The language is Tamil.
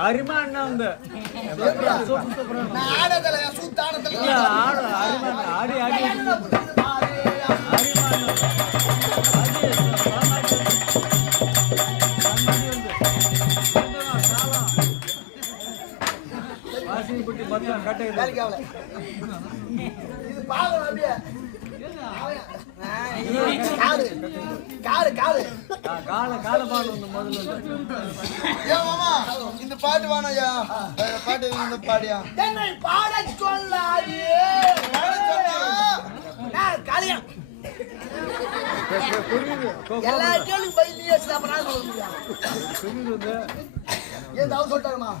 அரிமா அண்ணா வந்து ஆடி ஆடி வாசிப்பட்டி பத்திரம் கட்டை இந்த பாட்டு வானையா பாட்டு பாடியா என்னை பாட சொல்லாதே எல்லா கேள்வி பையிலேயே ஏதாவது சொல்லிட்டாருமா